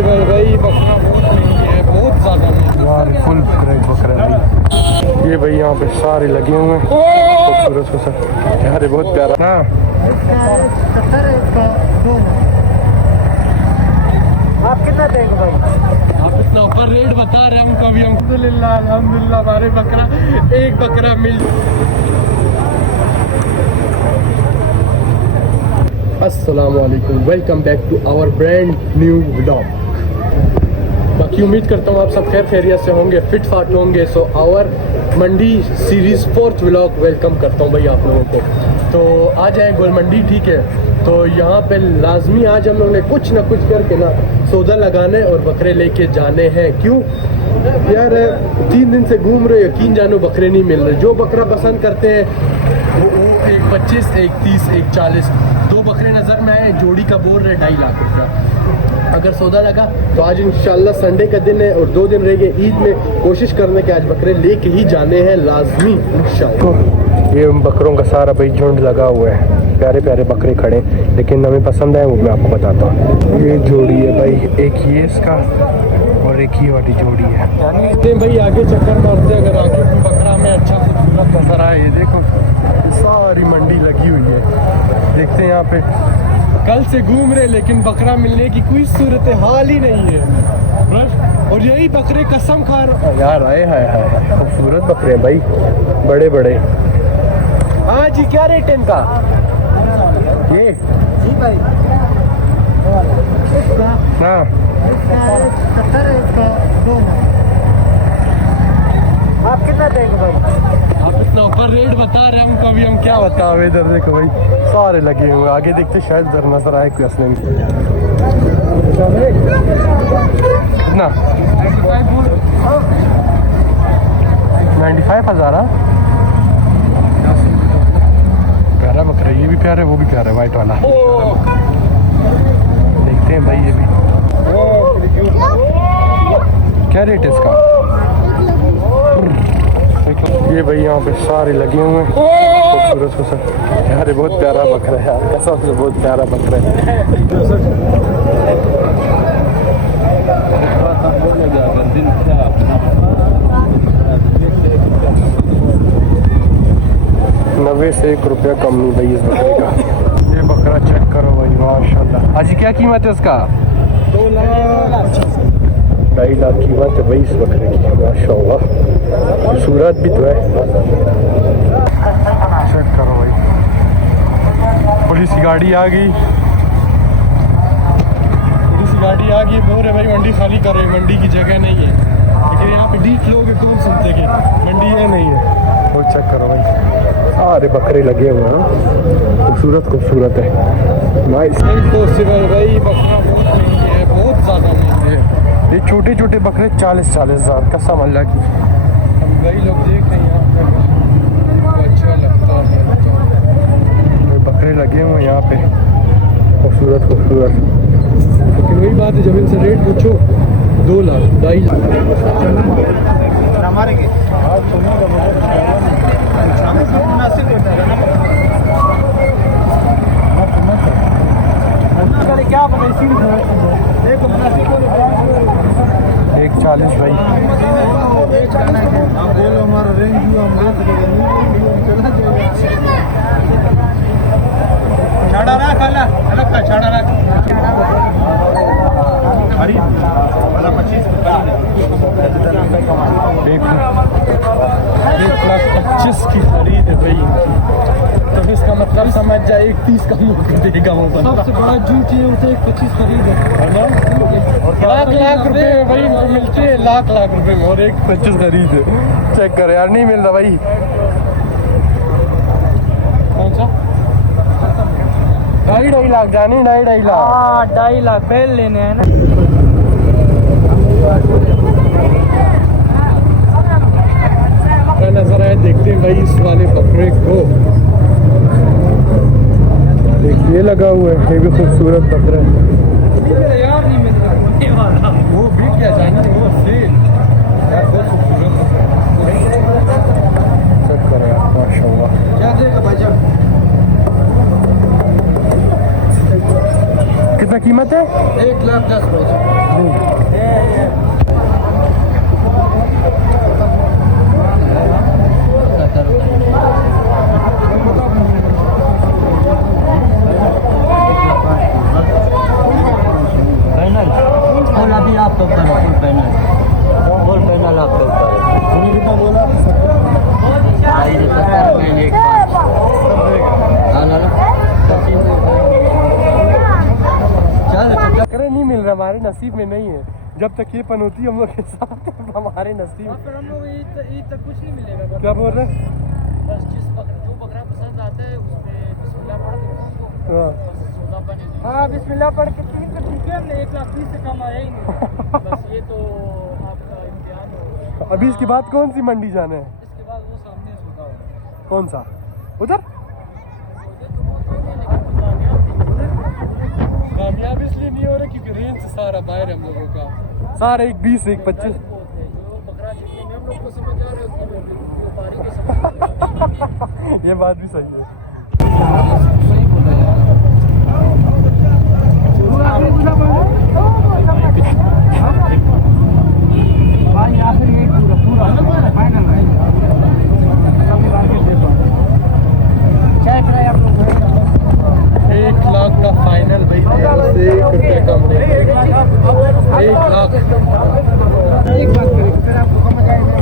Impossible भाई, बकरा बहुत महंगी है, बहुत ज़्यादा महंगी। फुल क्रेट बकरा है ये भाई, यहाँ पे सारे लगे हुए हैं खूबसूरत खूबसूरत यार, बहुत प्यारा। हाँ आप कितना देंगे भाई? आप इतना ऊपर रेट बता रहे हैं हम कभी। अल्हम्दुलिल्लाह अल्हम्दुलिल्लाह हमारे बकरा एक बकरा मिल। अस्सलाम वालेकुम, welcome back to our brand new vlog. बाकी उम्मीद करता हूँ आप सब खैर खैरियत से होंगे, फिट फाट होंगे। सो आवर मंडी सीरीज़ 4th व्लॉग वेलकम करता हूँ भाई आप लोगों को। तो आज है गोल मंडी, ठीक है। तो यहाँ पे लाजमी आज हम लोगों ने कुछ ना कुछ करके ना सौदा लगाने और बकरे लेके जाने हैं। क्यों यार, 3 दिन से घूम रहे, यकीन जानो बकरे नहीं मिल रहे। जो बकरा पसंद करते हैं वो एक 25, एक 30, एक 40, 2 बकरे नज़र में आए, जोड़ी का बोल रहे 2.5 लाख रुपया। अगर सौदा लगा तो आज इंशाल्लाह संडे का दिन है और 2 दिन रह गए ईद में, कोशिश करने के आज बकरे लेके ही जाने हैं लाजमी इंशाल्लाह। ये बकरों का सारा भाई झुंड लगा हुआ है, प्यारे प्यारे बकरे खड़े, लेकिन हमें पसंद है वो मैं आपको बताता हूँ। ये जोड़ी है भाई, एक ये इसका और एक ये वाली जोड़ी है। भाई आगे चक्कर मारते हैं, अगर आगे कोई बकरा में अच्छा खूबसूरत नजर आए। ये देखो सारी मंडी लगी हुई है, देखते हैं यहाँ पे। कल से घूम रहे लेकिन बकरा मिलने की कोई सूरत हाल ही नहीं है बस। और यही बकरे कसम खा रहे यार, आए हाय खूबसूरत बकरे हैं भाई, बड़े बड़े। हाँ जी, क्या रेट है इनका? ये जी भाई, हाँ 70 इसका 2। आप कितना देंगे भाई? आप इतना ऊपर रेट बता रहे हैं हम कभी, हम क्या बताओ। इधर देखो भाई सारे लगे हुए, आगे देखते शायद इधर नजर आए कोई असली में। कितना? 95,000। प्यारा बकरा, ये भी प्यारा है, वो भी प्यारा है, वाइट वाला। देखते हैं भाई ये भी क्या रेट है इसका। ये भाई यहाँ पे सारे लगे हुए हैं खूबसूरत खूबसूरत यार, बहुत प्यारा बकरा है यार, कसम से बहुत प्यारा बकरा है। 90 से 1 रुपया कम नहीं भाई इस बकरे का। ये बकरा चेक करो भाई, माशाल्लाह। आज क्या कीमत है इसका? 2.5 लाख कीमत है भाई इस बकरे की, माशाल्लाह। खूबसूरत भी तो है, चेक करो भाई। पुलिस की गाड़ी आ गई, पुलिस की गाड़ी आ गई, बोल रहे भाई मंडी खाली करो, मंडी की जगह नहीं है। लेकिन यहाँ पे डीट लोग कौन सुनते कि मंडी है नहीं है। वो चेक करो भाई, सारे बकरे लगे हुए हैं, खूबसूरत खूबसूरत है। नाइस। इम्पॉसिबल भाई, बकरा बहुत महंगी है, बहुत ज़्यादा महंगी है। ये छोटे छोटे बकरे 40-40 हज़ार, कसम अल्लाह की। हम वही लोग देख रहे हैं यहाँ पे, अच्छा लगता है। बकरे लगे हुए हैं यहाँ पे खूबसूरत खूबसूरत, लेकिन वही बात है जब इनसे रेट पूछो 2 लाख 2.5 लाख। क्या 140 भाई, हमारा रेंज छाड़ा रख, अलग का छाड़ा रख। 1,25,000 की खरीद है भाई, तो इसका मतलब समझ जाए 1,30 का मुँह देगा वो बंदा। सबसे बड़ा झूठ ये होता है 25 खरीद है ना, लाख रुपए भाई मिलते हैं, लाख रुपए में, और 1,25 खरीद है। चेक कर यार, नहीं मिल रहा भाई। कौन सा? 2.5 लाख जानी, 2.5 लाख। हाँ 2.5 लाख पहले लेने हैं ना। नजर आए, देखते हैं भाई इस वाले बकरे को। एक ये लगा हुआ है, ये भी खूबसूरत बकरा है यार, नहीं मिल रहा वो बिक गया जाना, वो सेल यार, बहुत खूबसूरत चेक करो यार, माशाल्लाह। क्या देगा भाई? कितना कीमत है? 1,10,000 भाई फुल अभी आपके ऊपर है, फुल पैनल आपके ऊपर है। तूने कितना बोला? ढाई से 70 में एक हाँ ना चल करे नहीं मिल रहा, हमारे नसीब में नहीं है। जब तक ये पनौती हम लोग के साथ हमारे नसीब। फिर हम लोग ईद तक कुछ नहीं मिलेगा। क्या बोल रहे? बस जो बकरा पसंद आता है उसमें बिस्मिल्लाह पढ़ के हाँ। सौदा बनेगा। हाँ बिस्मिल्लाह पढ़ के ठीक है, हमने 1,20,000 से कम आया ही नहीं। बस ये तो आपका इम्तिहान हो। अभी इसके बाद कौन सी मंडी जाना है? इसके बाद वो सामने सौदा होगा। कौन सा? उधर? कामयाब इसलिए नहीं हो रहा क्योंकि रेंज से सारा बाहर है हम लोगों का। सारा एक 20 एक 25 जो बकरा जितने में हम लोग को समझ आ रहा है उसकी व्यापारी को समझ ये बात भी सही है। एक लाख का फाइनल भाई, 1 रुपये कम नहीं। 1 लाख। फिर आपको समझ आएगा।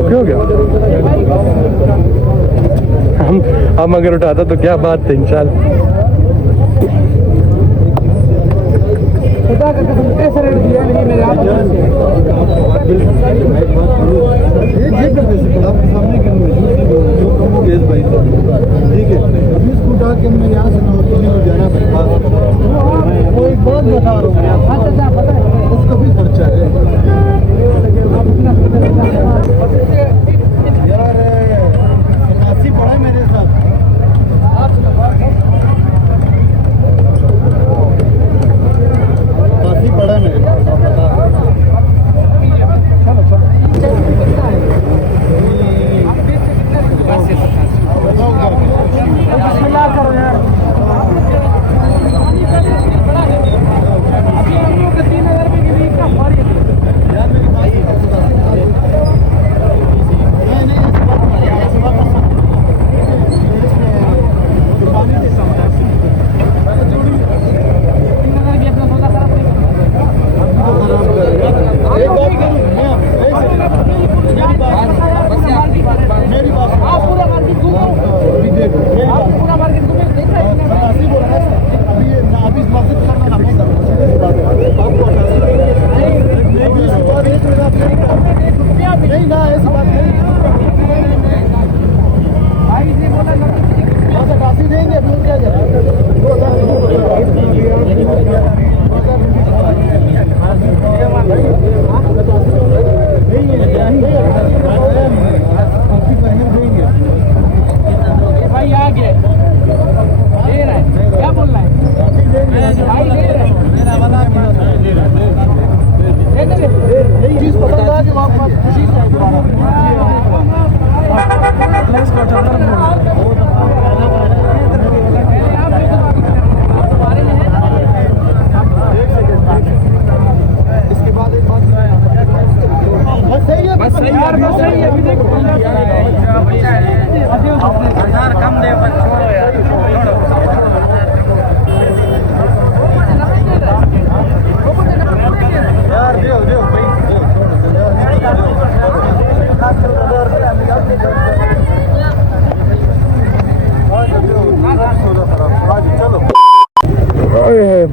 ओके हो गया। हम अगर उठाता तो क्या बात थी। इंशाल्लाह खुदा का कसम ऐसा रेट दिया नहीं मेरे आप आपके सामने जो कम हो गया भाई ठीक है। अभी इसको उठा के मैं यहाँ से नौकरी में जाना पड़ता। वो एक बात बता रहा हूँ, पता है उसका भी खर्चा है यार। सन्यासी पड़ा है मेरे साथ। काफी पड़ा है मेरे बिस्मिल्लाह करो यार। अभी हम लोग का 3,000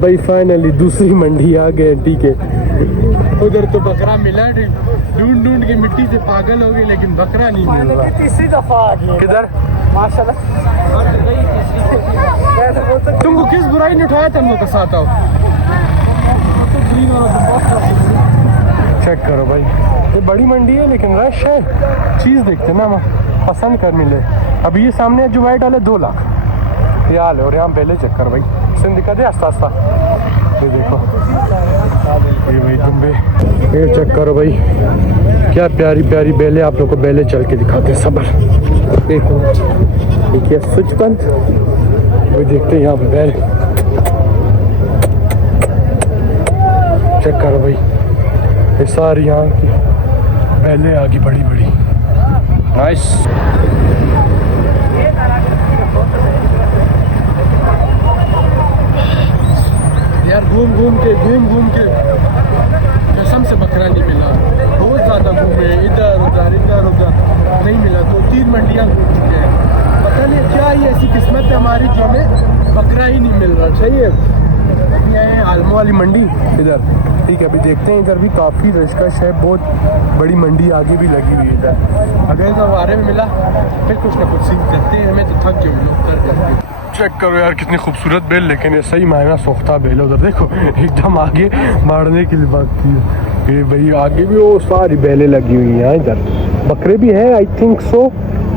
भाई फाइनली दूसरी मंडी आ गए, ठीक है। उधर तो बकरा मिला नहीं, ढूंढ ढूंढ के मिट्टी से पागल हो गए, लेकिन बकरा नहीं मिल रहा। तीसरी दफा आ गई किधर? माशाल्लाह। तुमको किस बुराई ने उठाया था? हम लोग का साथ आओ, चेक करो भाई, ये बड़ी मंडी है लेकिन रश है। चीज़ देखते ना हम पसंद कर मिले। अभी ये सामने जो वाइट वाले 2 लाख ये हाल है, और यहाँ पहले चेक कर भाई, सिंध दिखा दे आस्ता आस्ता। ये देखो ये भाई तुम्बे, ये चेक करो भाई, क्या प्यारी प्यारी बेले। आप लोग को बेले चल के दिखाते हैं, सबर। देखो देखिए स्विच बंद, वो देखते हैं यहाँ पे बैल। चेक करो भाई, ये सारी यहाँ की बैले आगे बड़ी बड़ी। नाइस। यार घूम घूम के कसम से बकरा नहीं मिला। बहुत ज़्यादा घूमे, इधर उधर नहीं मिला। 2-3 मंडियाँ घूम चुके हैं, पता नहीं क्या ही ऐसी किस्मत है हमारी जो हमें बकरा ही नहीं मिल रहा। चाहिए अभी आए हैं आलमो वाली मंडी इधर, ठीक है। अभी देखते हैं, इधर भी काफ़ी रशकश है, बहुत बड़ी मंडी आगे भी लगी हुई है इधर। अगर इधर बारे में मिला फिर कुछ ना कुछ सीख करते हैं, हमें तो थक गए लोग कर करते। चेक करो यार कितनी खूबसूरत बेल, लेकिन ये सही मायना सोख्ता बेल है। उधर देखो एकदम आगे मारने के लिए बाकी है। ये भाई आगे भी वो सारी बेलें लगी हुई हैं। इधर बकरे भी हैं, आई थिंक सो।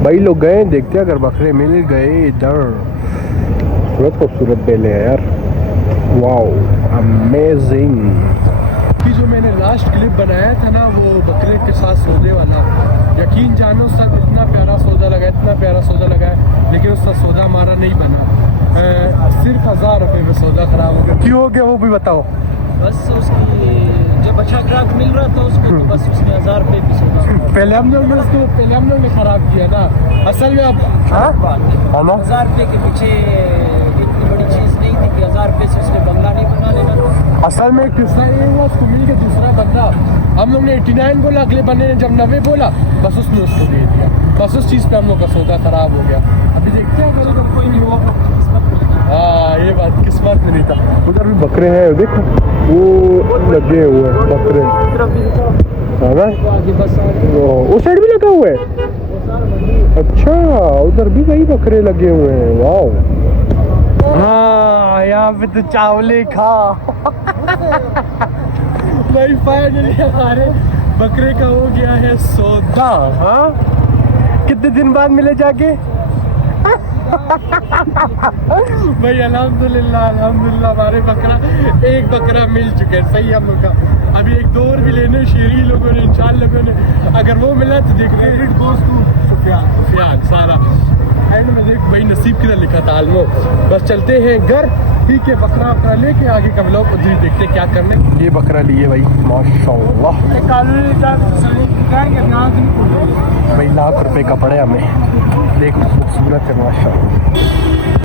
भाई लोग गए, देखते हैं अगर बकरे मिल गए इधर। खूबसूरत खूबसूरत बेलें हैं यार, वाओ अमेजिंग। कि जो मैंने लास्ट क्लिप बनाया था ना, वो बकरे के साथ सौदे वाला, यकीन जानो सर इतना प्यारा सौदा लगा, इतना प्यारा सौदा लगा है, लेकिन उसका सौदा हमारा नहीं बना। सिर्फ 1000 रुपये में सौदा खराब हो गया। क्यों हो गया वो भी बताओ। बस उसकी जब अच्छा ग्राहक मिल रहा था उसको, तो बस उसने 1000 रुपये की सौदा पहले हम लोग ने खराब किया ना असल में। अब बात 1000 रुपये के पीछे इतनी बड़ी चीज़ नहीं थी कि 1000 रुपये से उसने बंगला नहीं बना लेना। असल में एक किस्सा ये हुआ, उसको मिल गया दूसरा बंदा। हम लोग ने 89 बोला, अगले बंदे ने जब 90 बोला, बस उसने उसको दे दिया। बस उस चीज़ पे हम लोग का सौदा खराब हो गया। अभी देखते हैं अगर कोई नहीं हुआ। हाँ ये बात किस्मत में नहीं था। उधर भी बकरे हैं, देखो वो लगे हुए हैं बकरे, वो साइड भी लगा हुआ है। अच्छा उधर भी वही बकरे लगे हुए हैं, वाह। हाँ यहाँ पे तो चावले खा। भाई फाइनली हमारे बकरे का हो गया है सौदा। हाँ कितने दिन बाद मिले जाके? भाई अल्हम्दुलिल्लाह हमारे एक बकरा मिल चुका है, सही हम लोग का। अभी एक 2 और भी लेने शेरी लोगों ने, इंशाल लोगों ने, अगर वो मिला तो देखते हैं। सुफियान सारा एंड में देख भाई नसीब किधर लिखा था आलमो। बस चलते हैं घर, ठीक है। बकरा लेके आगे का व्लॉग उधर देखते क्या करने। ये बकरा लिए भाई माशाल्लाह, भाई लाख रुपए का पड़े हमें, देख खूबसूरत है माशाल्लाह।